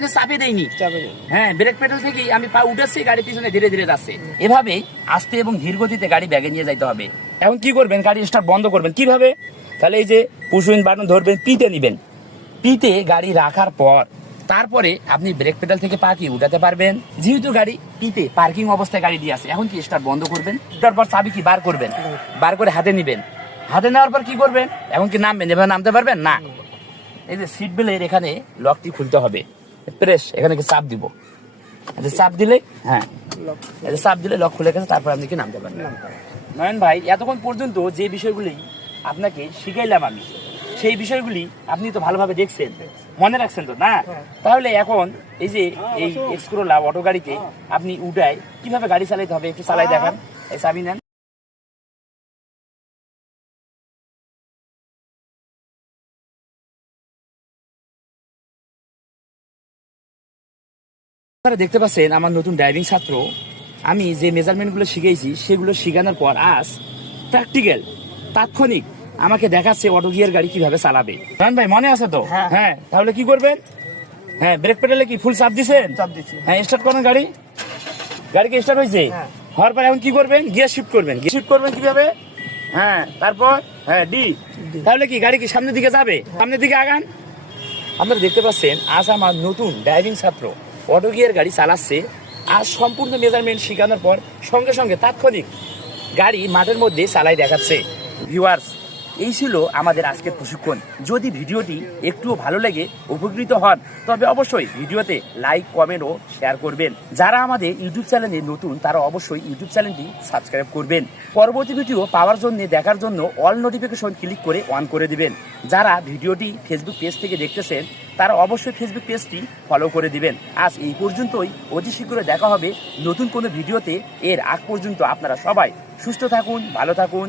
কিন্তু চাপে দেয়নি। হ্যাঁ ব্রেক পেডাল থেকেই আমি পা উঠেছি গাড়ি পিছনে ধীরে ধীরে যাচ্ছে। এভাবে আস্তে এবং ধীর গতিতে গাড়ি ব্যাগে নিয়ে যাইতে হবে। এখন কি করবেন? গাড়ি স্টার্ট বন্ধ করবেন। কীভাবে? তাহলে এই যে পুশুইন বাটন ধরবেন পিতে নিবেন। পিতে গাড়ি রাখার পর তারপরে আপনি ব্রেক পেডাল থেকে পা কি উঠাতে পারবেন? যেহেতু গাড়ি পিতে পার্কিং অবস্থায় গাড়ি দিয়ে আছে এখন কি স্টার্ট বন্ধ করবেন? তারপর চাবি কি বার করবেন? বার করে হাতে নিবেন। হাতে নেওয়ার পর কি করবেন? এখন কি নামবেন? এভাবে নামতে পারবেন? না। এই যে সিট বেলের এখানে লকটি খুলতে হবে। প্রেস এখানে কি চাপ দিব? চাপ দিলে হ্যাঁ। চাপ দিলে লক খুলে গেছে তারপর আপনি কি নামতে পারবেন? নয়ন ভাই এতক্ষণ পর্যন্ত যে বিষয়গুলি আপনাকে শিখাইলাম আমি সেই বিষয়গুলি আপনি তো ভালোভাবে দেখছেন মনে রাখছেন তো না? হ্যাঁ। তাহলে এখন এই যে এই এক্সকোরোলা অটো গাড়িতে আপনি উঠায় কীভাবে গাড়ি চালাতে হবে একটু চালাই দেখান। এই চাবি নেন। আপনারা দেখতে পাচ্ছেন আমার নতুন ড্রাইভিং ছাত্র। আমি যে মেজারমেন্টগুলো শিখেছি সেগুলো শেখানোর পর আজ প্র্যাকটিক্যাল তাৎক্ষণিক আমাকে দেখাচ্ছে অটো গিয়ার গাড়ি কীভাবে চালাবে। রান ভাই মনে আছে তো? হ্যাঁ। হ্যাঁ তাহলে কি করবেন? হ্যাঁ ব্রেক পেডালে কি ফুল চাপ দিছেন? হ্যাঁ স্টার্ট করেন গাড়ি। গাড়ি কি স্টার্ট হয়েছে? হ্যাঁ। হওয়ার পর এখন কি করবেন? গিয়ার শিফট করবেন। গিয়ার শিফট করবেন কীভাবে? হ্যাঁ তারপর? হ্যাঁ ডি তাহলে কি গাড়ি কি সামনের দিকে যাবে? সামনের দিকে আগান। আপনারা দেখতে পাচ্ছেন আজ আমার নতুন ড্রাইভিং ছাত্র। অটো গিয়ার গাড়ি চালাচ্ছে আর সম্পূর্ণ মেজারমেন্ট শেখানোর পর সঙ্গে সঙ্গে তাৎক্ষণিক গাড়ি মাঠের মধ্যে চালাই দেখাচ্ছে। ভিউয়ার্স এই ছিল আমাদের আজকের প্রশিক্ষণ। যদি ভিডিওটি একটুও ভালো লাগে উপকৃত হন, তবে অবশ্যই ভিডিওতে লাইক, কমেন্ট ও শেয়ার করবেন। যারা আমাদের ইউটিউব চ্যানেলে নতুন, তারা অবশ্যই ইউটিউব চ্যানেলটি সাবস্ক্রাইব করবেন। পরবর্তী ভিডিও পাওয়ার জন্য দেখার জন্য অল নোটিফিকেশন ক্লিক করে অন করে দিবেন। যারা ভিডিওটি ফেসবুক পেজ থেকে দেখতেছেন, তারা অবশ্যই ফেসবুক পেজটি ফলো করে দিবেন। আজ এই পর্যন্তই। অতি শীঘ্রই দেখা হবে নতুন কোনো ভিডিওতে। এর আগ পর্যন্ত আপনারা সবাই সুস্থ থাকুন, ভালো থাকুন